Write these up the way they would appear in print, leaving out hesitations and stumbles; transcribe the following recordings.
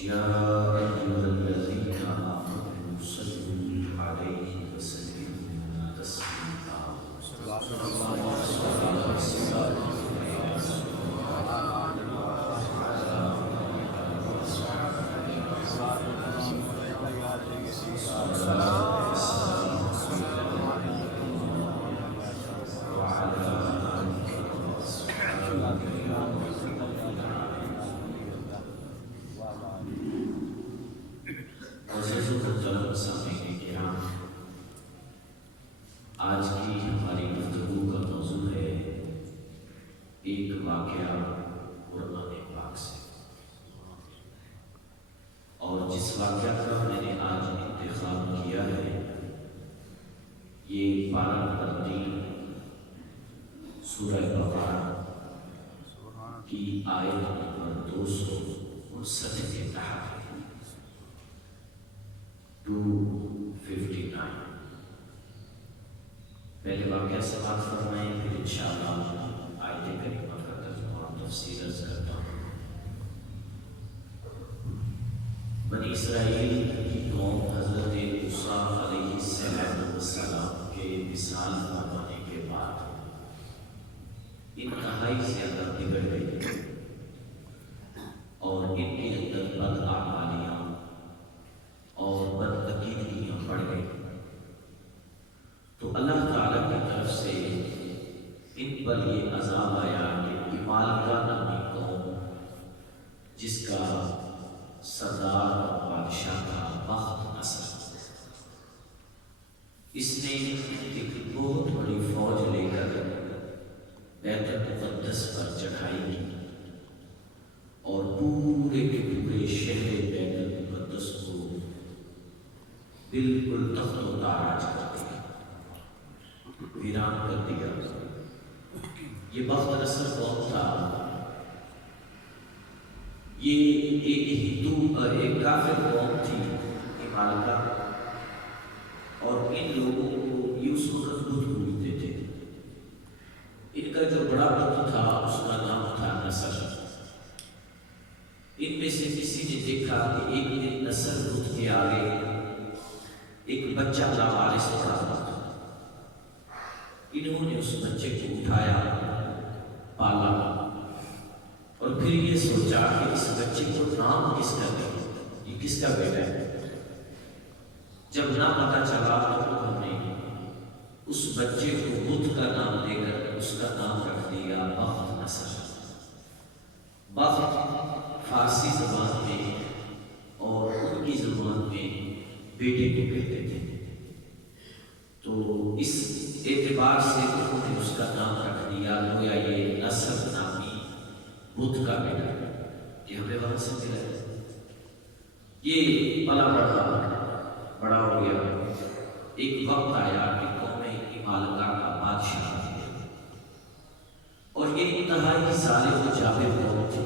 يا أيها الذين آمنوا صلوا عليه وسلموا تسليما. آج کی ہماری گفتگو کا موضوع ہے ایک واقعہ قرآن پاک سے، اور جس واقعہ کا میں نے آج انتخاب کیا ہے یہ پارہ نمبر 3 سورہ بقرہ کی آیت نمبر 259 کے تحت 259۔ پہلے واقعہ سے بات فرمائیں، پھر انشاءاللہ آیت کریمہ کا ترجمہ اور تفسیر عرض کرتا ہوں۔ بنی اسرائیل کی قوم حضرت موسیٰ علیہ السلام کے وصال فرمانے کے بعد انتہائی زیادہ بگڑ گئی اور ان کے اندر بدعمالیاں اور بدعقیدگیاں بڑھ گئی، تو اللہ تعالیٰ کی طرف سے ان پر یہ عذاب آیا کہ عمالقہ نامی قوم، جس کا سردار اور بادشاہ تھا بخت نصر، اس نے ایک بہت بڑی فوج لے کر بیت المقدس پر چڑھائی کی اور پورے کے پورے شہر بیت المقدس کو بالکل تخت و تاراج کر دیا، ویران کر دیا۔ یہ بخت نصر قوم تھا، یہ ایک کافر قوم تھی عمالقہ، اور ان لوگوں کو یہ اس وقت بت پوجتے تھے۔ ان کا جو بڑا بت تھا اس کا نام تھا نصر۔ ان میں سے کسی نے دیکھا کہ ایک دن نصر بت کے آگے ایک بچہ لاوارث پڑا ہوا تھا۔ انہوں نے اس بچے کو اٹھایا، پالا، اور پھر یہ سوچا کہ اس بچے کو نام کس کا دیں، یہ کس کا بیٹا ہے۔ جب نہ پتہ چلا تو انہوں نے اس بچے کو بت کا نام دے کر اس کا نام رکھ دیا بخت نصر۔ بخت فارسی زبان میں اور ان کی زبان میں بیٹے کو کہتے تھے، تو اس اعتبار سے انہوں نے اس کا نام رکھ دیا، گویا یہ نصر نامی بت کا بیٹا ہے، یہ ہمیں وہاں سے ملا ہے۔ یہ پلا بڑا ہو گیا، ایک وقت آیا کہ قوم عمالقہ کا بادشاہ تھا، اور یہ انتہائی ظالم و جابر قوم تھی۔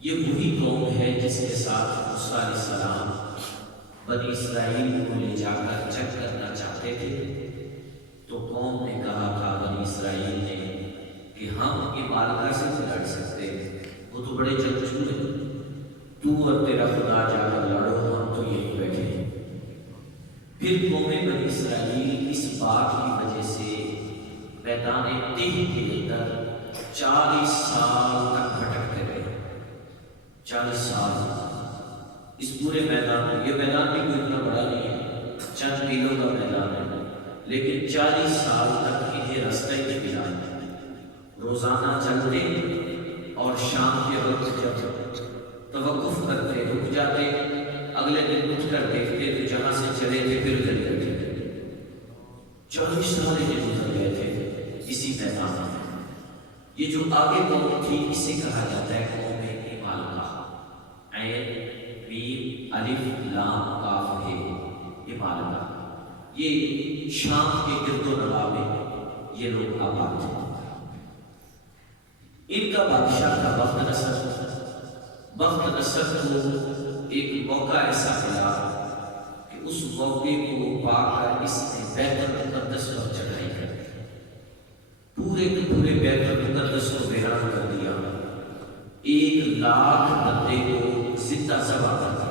یہ وہی قوم ہے جس کے ساتھ موسیٰ علیہ السلام بنی اسرائیل کو لے جا کر جنگ کرنا چاہتے تھے، تو قوم نے کہا تھا بنی اسرائیل نے کہ ہم عمالقہ سے نہیں لڑ سکتے، وہ تو بڑے جنگجو ہیں، تو اور تیرا خدا جا کر لڑو، ہم تو یہیں بیٹھے ہیں۔ پھر قوم بنی اسرائیل اس بات کی وجہ سے میدان تہ کے اندر 40 سال تک بھٹکتے رہے۔ 40 سال اس پورے میدان میں، یہ میدان بھی کوئی اتنا بڑا نہیں ہے، چند میلوں کا میدان ہے، لیکن 40 سال تک انہیں رستہ ہی نہیں ملا۔ روزانہ چلتے اور شام کے وقت جب توقف کرتے رک جاتے، اگلے دن اٹھ کر دیکھتے تو جہاں سے چلے تھے پھر ادھر گئے۔ 40 سال انہیں گزر گئے تھے اسی میدان میں۔ یہ جو آگے قوم تھی اسے کہا جاتا ہے قوم عمالقہ، عین میم الف لام کاف ہے، عمالقہ۔ یہ شام کے گرد و نواح میں یہ لوگ آباد تھے۔ ان کا بادشاہ تھا بخت نصر۔ بخت نصر کو ایک موقع ایسا ملا کہ اس موقع کو پا کر اس نے بیت المقدس پر چڑھائی کر دی، پورے کے پورے بیت المقدس کو ویران کر دیا، 1 لاکھ بندے کو زندہ فرشتہ ذبح کر دیا،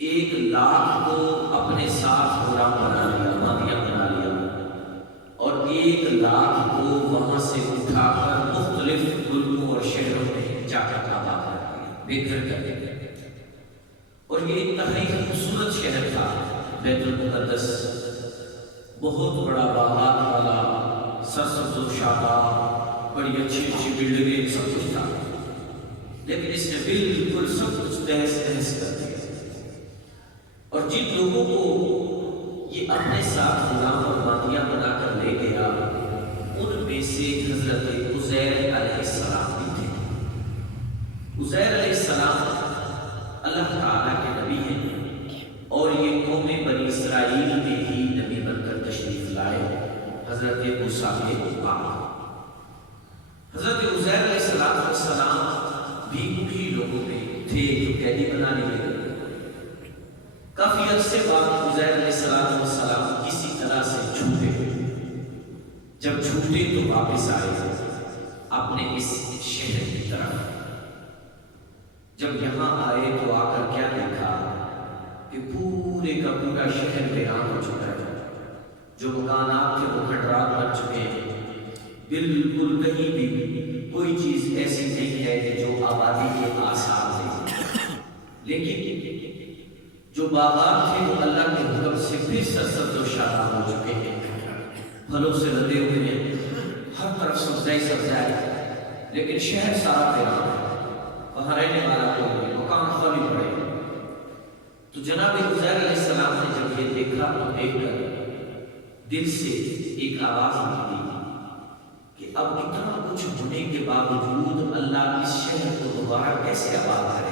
1,00,000 کو اپنے ساتھ غلام بنا لیا، مادیہ بنا لیا، اور 1,00,000 کو وہاں سے اٹھا کر مختلف ملکوں اور شہروں میں جا کر آباد کر دیا، بکھر کر دیا۔ اور یہ انتہائی خوبصورت شہر تھا بیت المقدس، بہت بڑا باغات والا، سرسبز و شاداب، بڑی اچھی اچھی بلڈنگیں، سب کچھ تھا، لیکن اس نے بالکل سب کچھ تہس نہس کر دیا۔ اور جن لوگوں کو یہ اپنے ساتھ غلام اور بادیہ بنا کر لے گیا، ان میں سے حضرت عزیر علیہ السلام بھی تھے۔ عزیر علیہ السلام اللہ تعالیٰ کے نبی ہیں، اور یہ قوم بنی اسرائیل میں ہی نبی بن کر تشریف لائے، حضرت موسیٰ کے بعد۔ حضرت عزیر علیہ السلام بھی انہی لوگوں میں تھے جو قیدی بنا لیے گئے۔ کافی عرصے بعد عزیر علیہ السلام کسی طرح سے چھوٹے، جب چھوٹے تو واپس آئے اپنے اس شہر کی طرف۔ جب یہاں آئے تو آ کر کیا دیکھا کہ پورے کا پورا شہر ویران ہو چکا ہے، جو مکانات تھے وہ کھنڈرات بن چکے ہیں، بالکل کہیں بھی کوئی چیز ایسی نہیں ہے کہ جو آبادی کے آثار تھے۔ لیکن جو باغات تھے وہ اللہ کے حکم سے پھر سرسبز و شاداب ہو چکے ہیں، پھلوں سے لدے ہوئے ہیں، ہر طرف سبزہ سبزہ ہے، لیکن شہر سارا ویران ہے، وہاں رہنے والا کوئی نہیں، مکان خالی پڑے۔ تو جناب عزیر علیہ السلام نے جب یہ دیکھا تو دیکھ کر دل سے ایک آواز نکلی کہ اب اتنا کچھ ہونے کے باوجود اللہ اس شہر کو دوبارہ کیسے آباد کرے؟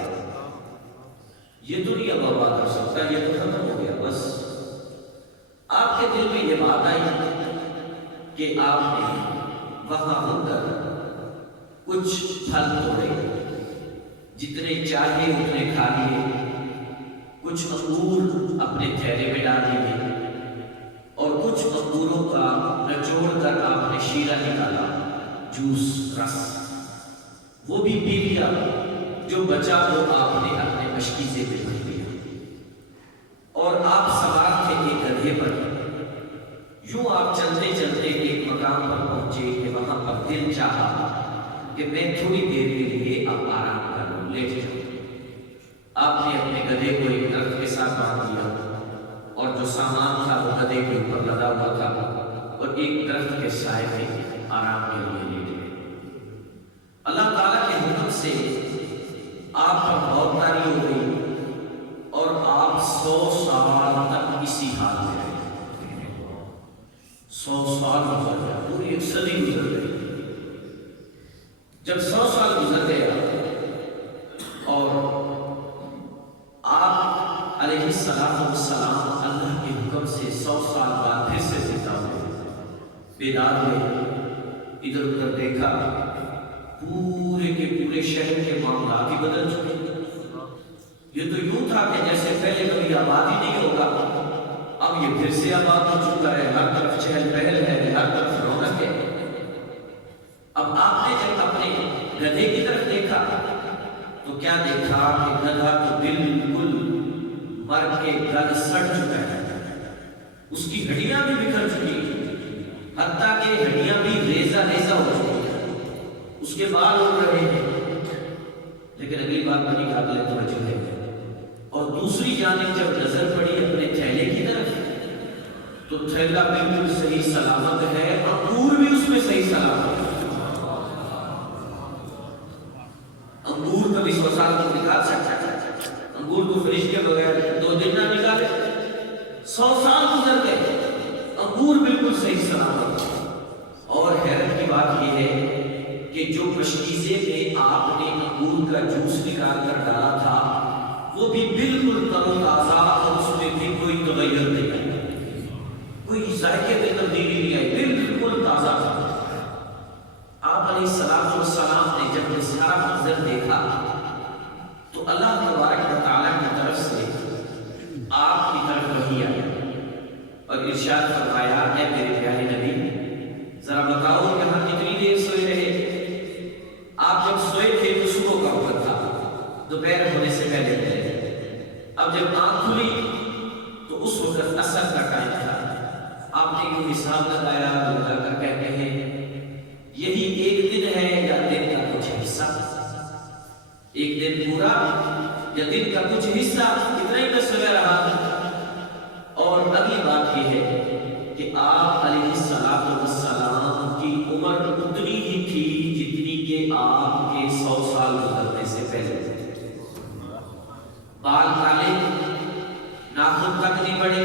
یہ تو نہیں اب آباد کر سکتا، یہ تو ختم ہو گیا بس۔ آپ کے دل میں یہ بات آئی کہ آپ نے وہاں ہو کر کچھ پھل توڑے، جتنے چاہیے اتنے کھا لیے، کچھ انگور اپنے تھیلے میں ڈال دیے، اور کچھ انگوروں کا نچوڑ کر آپ نے شیرہ نکالا، جوس، رس، وہ بھی پی لیا، جو بچا وہ آپ نے اپنے مشکیزے میں رکھ لیا، اور آپ سوار تھے ایک گدھے پر۔ یوں آپ چلتے چلتے ایک مقام پر پہنچے کہ وہاں پر دل چاہا کہ میں تھوڑی دیر کے لیے اب آرام کر لوں، لیٹ جاؤں۔ آپ نے اپنے گدھے کو ایک درخت کے ساتھ باندھ دیا، اور جو سامان تھا وہ گدھے کے اوپر لدا ہوا تھا، اور ایک درخت کے سائے میں آرام کے لیے لیٹ گئے۔ اللہ تعالیٰ کے حکم سے آپ پر بہت تاری ہو گئی، اور آپ 100 سال تک اسی حال میں رہے۔ 100 سال گزر گیا، پوری ایک صدی گزر گئی۔ جب 100 سال گزر گیا اور آپ علیہ السلام اللہ کے حکم سے 100 سال بعد پھر سے زندہ ہوئے، بیدار ہوئے، ادھر ادھر دیکھا، پورے کے پورے شہر کے معاملات ہی بدل چکے۔ یہ تو یوں تھا کہ جیسے پہلے کبھی آباد ہی نہیں ہوگا، اب یہ پھر سے آباد ہو چکا ہے، ہر طرف چہل پہل ہے، ہر طرف رونق ہے۔ اب آپ نے جب اپنے گدھے کی طرف دیکھا تو کیا دیکھا کہ گدھا تو بالکل مر کے گل سڑ چکا ہے، اس کی ہڈیاں بھی بکھر چکی ہیں، حتیٰ کہ ہڈیاں بھی ریزہ ریزہ ہو چکی ہیں، اس کے بال اڑ رہے ہیں۔ لیکن اگلی بات بڑی قابل توجہ ہے، اور دوسری جانب جب نظر پڑی اپنے تھیلے کی طرف تو تھیلا بالکل صحیح سلامت ہے، انگور بھی اس میں صحیح سلامت ہے۔ انگور کبھی 100 سال کو نکال سکتا ہے؟ انگور کو فریج کے بغیر 2 دن نہ نکالے، 100 سال گزر گئے، انگور بالکل صحیح سلامت۔ اور حیرت کی بات یہ ہے کہ جو مشکیزے میں آپ نے انگور کا جوس نکال کر ڈالا تھا وہ بھی بالکل تر و تازہ، اور اس میں بھی کوئی تغیر نہیں آئی، کوئی ذائقے میں تبدیلی نہیں آئی، بالکل تازہ تھا۔ آپ علیہ السلام نے جب یہ سارا منظر دیکھا تو اللہ تبارک و تعالیٰ کی طرف سے آپ کی طرف وحی آئی اور ارشاد فرمایا، اے میرے پیارے نبی، ذرا بتاؤ یہاں کتنی دیر سوئے رہے؟ آپ جب سوئے تھے تو صبح کا وقت تھا، دوپہر ہونے سے پہلے گئے۔ اب جب آنکھ کھلی تو اس وقت عصر کا ٹائم تھا۔ آپ نے یہ حساب لگایا، لگا کر کہتے ہیں یہی ایک دن ہے یا دن کا کچھ حصہ، ایک دن پورا یا دن کا کچھ حصہ، اتنا ہی تصویر رہا۔ اور اگلی بات یہ ہے کہ آپ علیہ السلام کی عمر اتنی ہی تھی جتنی کہ آپ کے 100 سال گزرنے سے پہلے۔ بال کالے، ناخن تک نہیں بڑھے،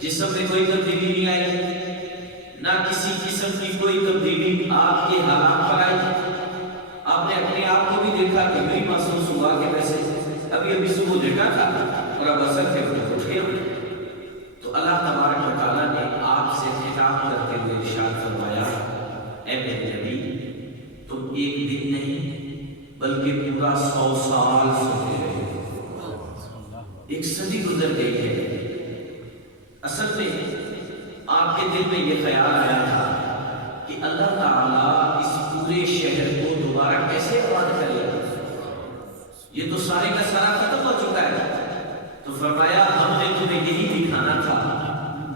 جسم میں کوئی تبدیلی نہیں آئی، نہ کسی قسم کی کوئی تبدیلی آپ کے حالات پر آئی۔ آپ نے اپنے آپ کو بھی دیکھا کہ میری محسوس ہوا کہ ویسے ابھی صبح جگہ تھا اور اب عصر کے وقت اٹھے ہوں۔ تو اللہ تبارک و تعالیٰ نے آپ سے خطاب کرتے ہوئے ارشاد فرمایا، اے میرے نبی تم ایک دن نہیں بلکہ پورا 100 سال سوتے رہے، ایک صدی گزر گئی ہے۔ اصل میں آپ کے دل میں یہ خیال آیا تھا کہ اللہ تعالیٰ اس پورے شہر کو دوبارہ کیسے آباد کرے گا، یہ تو سارے کا سارا ختم ہو چکا ہے۔ تو فرمایا ہم نے تمہیں یہی دکھانا تھا،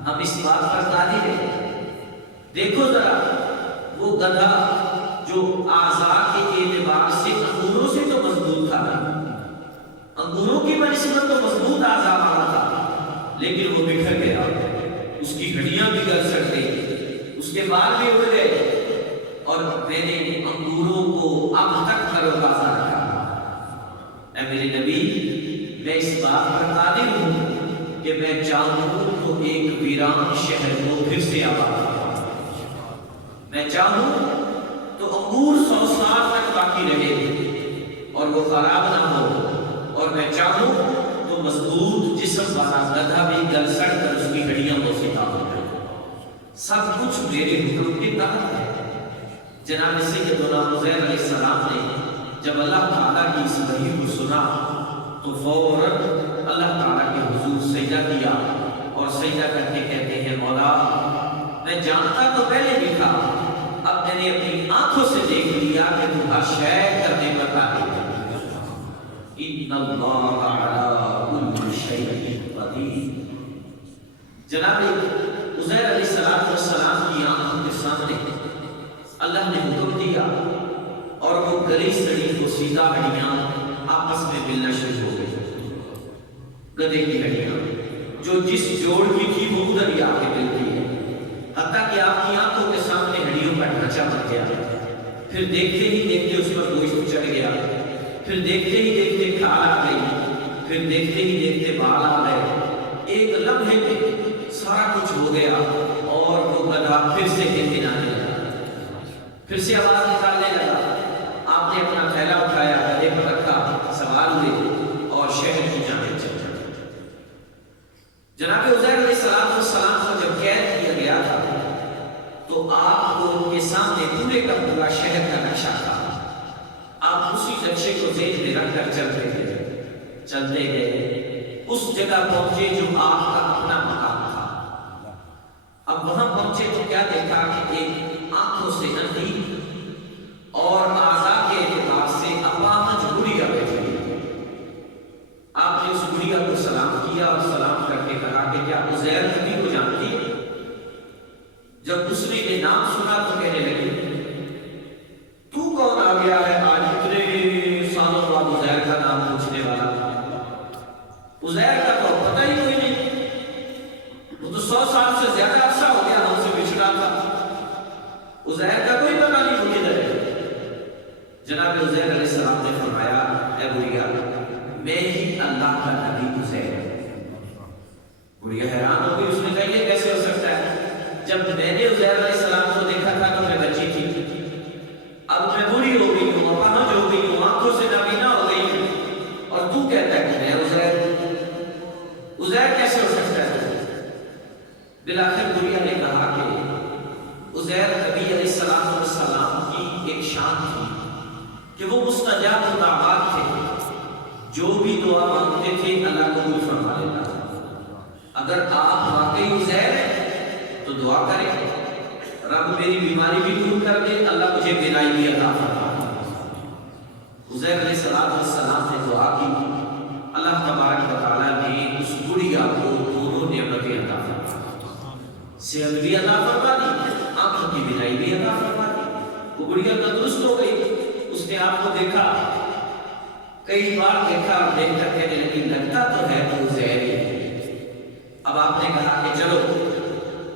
ہم اس بات پر قادر ہیں۔ دیکھو ذرا وہ گدھا جو اعضاء کے اعتبار سے انگوروں سے تو مضبوط تھا، انگوروں کی بنسبت تو مضبوط اعضاء والا تھا، لیکن وہ بکھر گیا، اس کی ہڈیاں بھی گل گئی، اس کے بال بھی اڑ گئے، اور میں نے انگوروں کو اب تک تروتازہ رکھا۔ اے میرے نبی میں اس بات پر قادر ہوں کہ میں چاہوں تو ایک ویران شہر کو پھر سے آباد کروں، میں چاہوں تو انگور 100 سال تک باقی رہے اور وہ خراب نہ ہو، اور میں چاہوں تو مضبوط جسم والا گدھا بھی گل سڑ کر اس کی ہڈیاں کو ستا ہو جائے۔ سب کچھ میرے حکم کے تحت ہے۔ جناب سیدنا عزیر علیہ السلام نے جب اللہ تعالیٰ کی اس وحی کو سنا تو فوراً اللہ تعالیٰ کے حضور سجدہ کیا، اور سجدہ کر کے کہتے ہیں مولا میں جانتا تو پہلے بھی تھا، اب میں نے اپنی آنکھوں سے دیکھ لیا کہ تو ہر شے کرنے پر قادر ہے۔ ان اللہ علی کل شیء قدیر۔ جناب عزیر علیہ السلام کی آنکھوں کے سامنے اللہ نے حکم دیا اور وہ گلی سڑی کو سیدھا ہڈیاں آپس میں ملنا شروع ہو گئی۔ گدھے کی ہڈیاں جو جس جوڑ کی تھی وہ ادھر ہی آ کے ملتی ہے، حتیٰ کہ آپ کی آنکھوں کے سامنے ہڈیوں کا ڈھانچہ بن گیا، پھر دیکھتے ہی دیکھتے اس پر گوشت چڑھ گیا، پھر دیکھتے ہی دیکھتے کھال آ گئی، پھر دیکھتے ہی دیکھتے بال آ گئے، ایک لمحے میں سارا کچھ ہو گیا، اور وہ گدھا پھر سے ہنہنانے لگا، پھر سے آواز نکالنے لگا۔ آپ نے اپنا تھیلا اٹھایا، گدھے پر رکھا، سوار ہوئے اور شہر کی جانب چل پڑے۔ جناب عزیر علیہ السلام کو جب قید کیا گیا تھا تو آپ کو ان کے سامنے پورے کا پورا شہر کا نقشہ تھا، آپ اسی نقشے کو ذہن میں رکھ کر چلتے گئے، اس جگہ پہنچے جو آپ کا اپنا مقام تھا۔ اب وہاں پہنچے تو کیا دیکھا کہ ایک آنکھوں سے اندھی اور اعضاء کے اعتبار سے اپاہج بڑھیا بیٹھی ہے۔ آپ نے اس بڑھیا کو سلام کیا اور سلام کر کے کہا کہ کیا عزیر نبی کو جانتی ہے؟ جب اس نے یہ نام سنا تو کہنے لگی تو کون آ گیا ہے آج اتنے سالوں بعد عزیر کا نام پوچھنے والا؟ عزیر کا تو پتہ ہی کوئی نہیں، وہ تو 100 سال سے زیادہ عرصہ ہو گیا ہم سے بچھڑا تھا، عزیر کا کوئی پتہ نہیں وہ کدھر ہے۔ جناب عزیر علیہ السلام نے فرمایا اے بڑھیا میں ہی اللہ کا نبی عزیر۔ بڑھیا حیران ہو گئی، اس نے کہا یہ کیسے ہو سکتا ہے؟ جب میں نے عزیر علیہ السلام کو دیکھا تھا تو میں بچی تھی، اب میں بوڑھی ہو گئی ہوں، اپاہج ہو گئی ہوں، آنکھوں سے نابینا ہو گئی ہوں، اور تو کہتا ہے کہ میں عزیر کیسے ہو سکتا ہے؟ بالآخر بڑھیا نے کہا کہ عزیر نبی علیہ السلام کی ایک شان تھی کہ وہ مستجاب الدعوات تھے، جو بھی دعا مانگتے تھے اللہ قبول فرما لیتا تھا۔ اگر آپ واقعی عزیر ہیں تو دعا کریں رب میری بیماری بھی دور کر دے، اللہ مجھے بینائی بھی عطا فرما۔ عزیر علیہ السلام نے صحت بھی عطا فرما دی، آنکھوں کی بینائی بھی عطا فرما دی، وہ بڑھیا تندرست ہو گئی۔ اس نے آپ کو دیکھا، کئی بار دیکھا، دیکھ کر کہنے لگی لگتا تو ہے تو زہر ہے۔ اب آپ نے کہا کہ چلو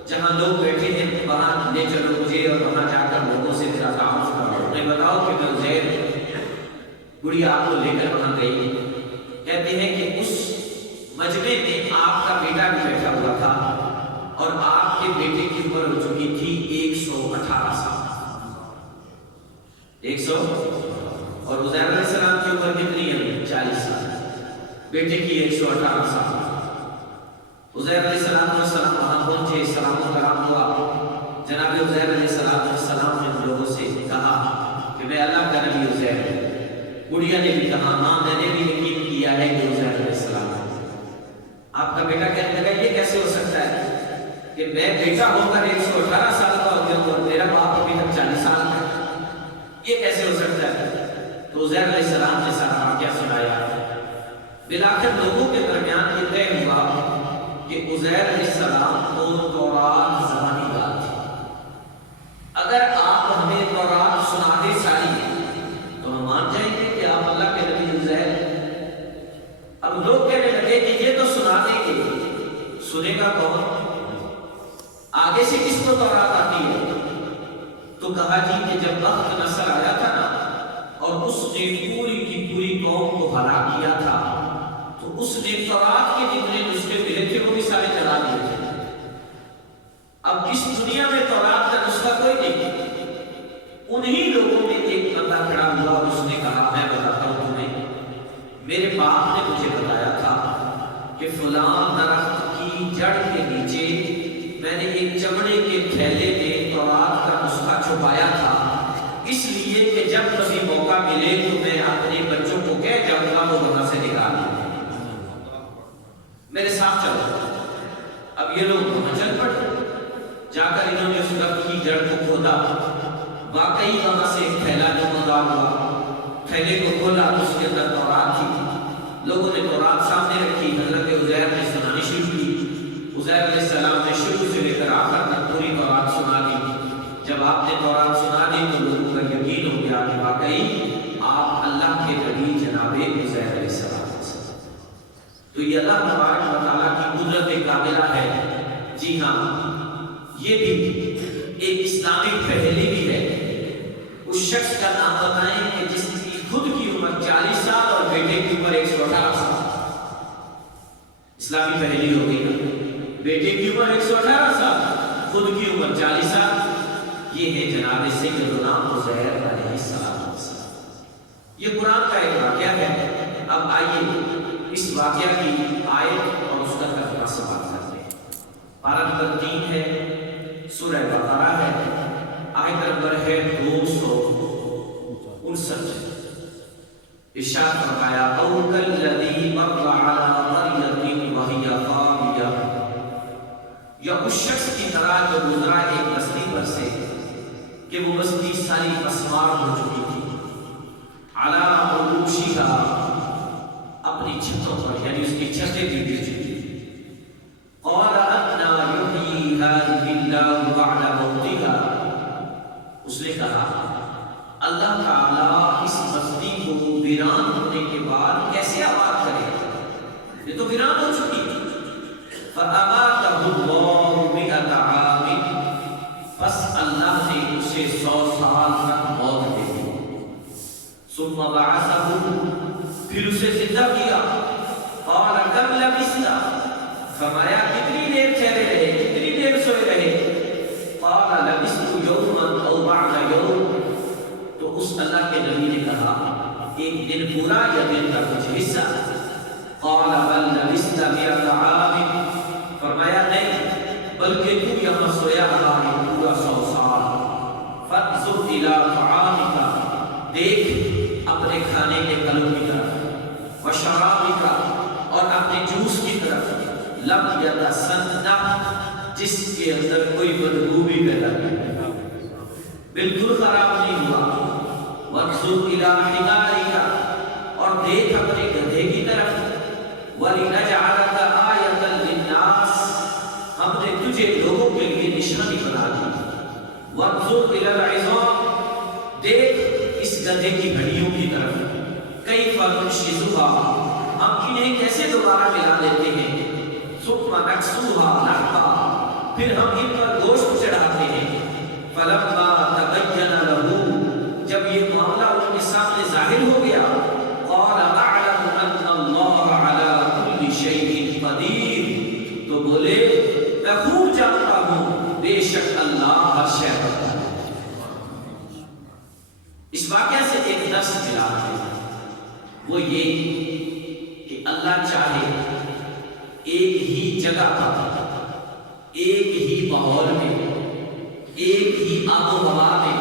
جہاں لوگ بیٹھے ہیں وہاں لے چلو مجھے، اور وہاں جا کر لوگوں سے میرا تعارف کراؤ، انہیں بتاؤ کہ میں زہر ہوں۔ بڑھیا آپ کو لے کر وہاں گئی۔ کہتے ہیں کہ اس مجمع میں آپ کا بیٹا بھی بیٹھا ہوا تھا، اور آپ کے بیٹے کی عمر ہو چکی تھی 118 سال۔ 100 اور عزیر علیہ السلام کی عمر کتنی ہے؟ 40 سال۔ بیٹے کی 118 سال۔ عزیر علیہ السلام وہاں پہنچے، سلام و کرام ہوا۔ جناب عزیر علیہ السلام نے ان لوگوں سے کہا کہ میں اللہ کا نبی عزیر ہوں۔ بڑھیا نے بھی کہا ہاں میں نے بھی یقین کیا ہے کہ عزیر علیہ السلام ہے۔ آپ کا بیٹا کہنے لگا یہ کیسے ہو سکتا ہے کہ میں بیٹا ہو کر 118 سال کا ہو گیا اور میرا باپ ابھی تک 40 سال کا ہے، یہ کیسے ہو سکتا ہے؟ تو عزیر علیہ السلام نے سارا واقعہ سنایا۔ بالآخر لوگوں کے درمیان یہ طے ہوا کہ عزیر علیہ السلام کو تورات زبانی یاد تھی۔ اگر آپ ہمیں تورات سنا دے ساری تو ہم مان جائیں گے کہ آپ اللہ کے نبی عزیر۔ اب لوگ کہنے لگے کہ یہ تو سنا دیں گے، سنے گا کون؟ آگے سے کس کو تورات آتی ہے؟ تو کہا جی کہ جب وقت نصر آیا تھا نا اور اس نے پوری کی پوری قوم کو ہلاک کیا تھا، تو اس نے تورات کے جتنے نسخے ملے تھے وہ بھی سارے جلا دیے تھے۔ اب اس دنیا میں تورات کا نسخہ کوئی نہیں۔ انہی لوگوں میں ایک بندہ کھڑا ہوا اور اس نے کہا میں بتاتا ہوں تمہیں، میرے باپ نے مجھے بتایا تھا کہ فلاں درخت کی جڑ کے نیچے میں نے ایک چمڑے کے تھیلے میں تورات کا نسخہ چھپایا تھا، اس لیے کہ جب کبھی موقع ملے تو میں اپنے بچوں کو کہہ جاؤں گا وہ وہاں سے نکال دیں، میرے ساتھ چلو۔ اب یہ لوگ وہاں چل پڑے، جا کر انہوں نے اس درخت کی جڑ کو کھودا، واقعی وہاں سے ایک تھیلا نمودار ہوا۔ تھیلے کو کھولا تو اس کے اندر تورات تھی۔ لوگوں نے تورات سامنے رکھی، حضرت عزیر نے سنانی شروع کی۔ عزیر علیہ السلام نے شروع سے لے کر آخر تک پوری تورات سنا دی۔ جب آپ نے تورات سنا دی تو لوگوں کا یقین ہو گیا کہ واقعی آپ اللہ کے نبی جناب عزیر علیہ السلام۔ تو یہ اللہ تبارک و تعالیٰ کی قدرت کاملہ ہے۔ جی ہاں، یہ بھی ایک اسلامی پہلی بھی ہے۔ اس شخص کا نام بتائیں کہ جس کی خود کی عمر 40 سال اور بیٹے کی عمر 118 سال۔ اسلامی پہلی ہو گئی نا، بیٹے کی عمر 118 سال، خود کی عمر 40 سال۔ یہ ہے جناب سیدنا عزیر علیہ السلام۔ یہ قرآن کا ایک واقعہ ہے۔ اب آئیے اس واقعہ کی آیت اور اس کا ترجمہ سے بات کرتے ہیں۔ پارہ نمبر 3 ہے، سورہ بقرہ ہے، آیت نمبر ہے 259۔ ارشاد فرمایا او کالذی مر علی قریۃ وہی خاویہ، یا اس شخص کی طرح جو گزرا ایک بستی پر سے کہ وہ بستی ساری مسمار ہو چکی تھی، علی عروشہا، اپنی چھتوں پر، یعنی اس کی چھتیں بھی گر چکی تھی۔ قال انا یحیی ہذہ اللہ بعد موتہا، اس نے کہا اللہ تعالیٰ اس بستی کو ویران ہونے کے بعد کیسے آباد کرے، یہ تو ویران ہو چکی تھی۔ فَأَمَاتَهُ اللَّهُ مِئَةَ عَامٍ، پس اللہ نے اسے 100 سال تک موت دے دی۔ ثُمَّ بَعَثَهُ، پھر اسے زندہ کیا۔ قَالَ كَمْ لَبِثْتَ، فرمایا کتنی دیر ٹھہرے رہے، کتنی دیر سوئے رہے۔ قَالَ لَبِثْتُ يَوْمًا أَوْ بَعْدَ يَوْمٍ، تو اس اللہ کے نبی نے کہا ایک دن پورا یا دن کا کچھ حصہ۔ قال بل لبثت 100 عام، فرمایا نہیں بلکہ تو یہاں سویا رہا ہے پورا 100 سال۔ فانظر الى طعامک، دیکھ اپنے کھانے کے پھلوں کی طرف، وشرابک، اور اپنے جوس کی طرف، لم یتسنہ، جس کے اندر کوئی بدبو بھی پیدا نہیں، بالکل خراب نہیں ہوا۔ وانظر الى حمارک، اور دیکھ اپنے گدھے کی طرف، وَلِنَجْعَلَكَ آیَةً لِلنَّاسِ، ہم نے تجھے لوگوں کے لیے وانظر الى العظام، دیکھ اس گدھے کی ہڈیوں کی طرف، کیف ننشزها، ہم انہیں کیسے دوبارہ ملا دیتے ہیں، ثم نکسوها لحما، پھر ہم ان پر گوشت چڑھاتے ہیں، فلما تبین له، جب یہ معاملہ ان کے سامنے ظاہر ہو گیا، قال اعلم ان اللہ علی کل شیء قدیر، تو بولے میں خوب جانتا ہوں بے شک اللہ ہر شے پر قادر ہے۔ اس واقعہ سے ایک درس ملا ہے، وہ یہ کہ اللہ چاہے ایک ہی جگہ پر، ایک ہی ماحول میں، ایک ہی آب و ہوا میں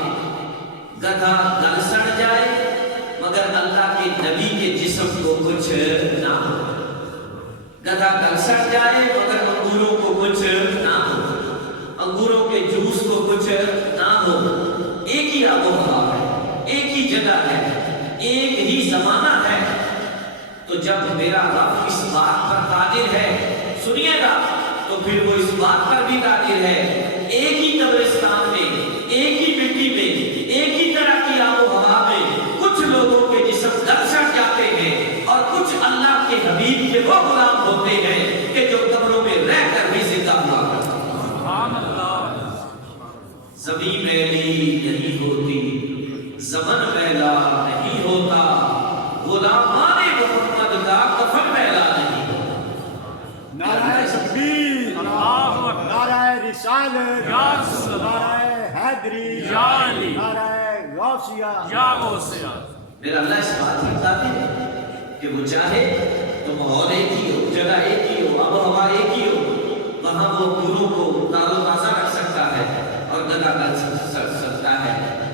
گدھا گل سڑ جائے مگر اللہ کے نبی کے جسم کو کچھ نہ ہو، گدھا گل سڑ جائے مگر انگوروں کو کچھ نہ ہو، انگوروں کے جوس کو کچھ نہ ہو، ایک ہی آب و ہوا ہے، ایک ہی جگہ ہے، ایک ہی زمانہ ہے، تو جب میرا رب اس بات پر قادر ہے، سنیے گا، تو پھر وہ اس بات پر بھی قادر ہے، ایک ہی قبرستان میں، ایک ہی مٹی میں، ایک ہی طرح کی آب و ہوا میں کچھ لوگوں کے جسم گل سڑ جاتے ہیں اور کچھ اللہ کے حبیب کے وہ غلام ہوتے ہیں کہ جو قبروں میں رہ کر بھی زندہ ہوا کرتے ہیں۔ سبحان اللہ۔ زمین میلی نہیں ہوتی، زمن میلا نہیں ہوتا، غلامان محمد کا کفن میلا نہیں ہوتا۔ نعرہ تکبیر، نعرہ رسالت، نعرہ حیدری، نعرہ غوثیہ۔ میرا اللہ اس بات کی قادر ہے کہ وہ چاہے تو ماحول ایک ہی ہو، جگہ ایک ہی ہو، آب و ہوا ایک ہی ہو، وہاں وہ گروہ کو تار و تازہ رکھ سکتا ہے اور گدا کر سکتا ہے۔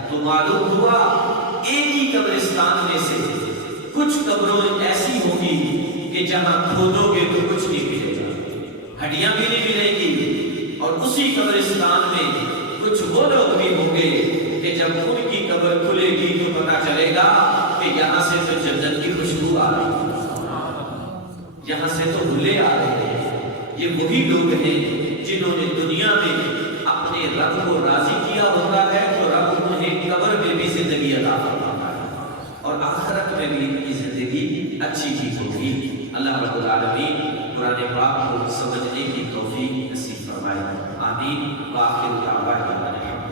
تو معلوم ہوا ایک ہی قبرستان میں سے کچھ قبروں ایسی ہوں گی کہ جہاں کھودو گے تو کچھ نہیں ملے گا، ہڈیاں بھی نہیں ملیں گی، اور اسی قبرستان میں کچھ وہ لوگ بھی ہوں گے کہ جب ان کی قبر کھلے گی تو پتا چلے گا کہ یہاں سے تو جنت کی خوشبو آ رہی ہے، یہاں سے تو حلے آ رہے ہیں۔ یہ وہی لوگ ہیں جنہوں نے دنیا میں اپنے رب کو راضی کیا ہوتا ہے تو رب انہیں قبر میں بھی زندگی عطا فرماتا ہے اور آخرت میں بھی ان کی زندگی اچھی ہی ہوگی۔ اللہ رب العالمین قرآن پاک کو سمجھنے کی توفیق نصیب فرمائے، آمین۔ وآخر دعوانا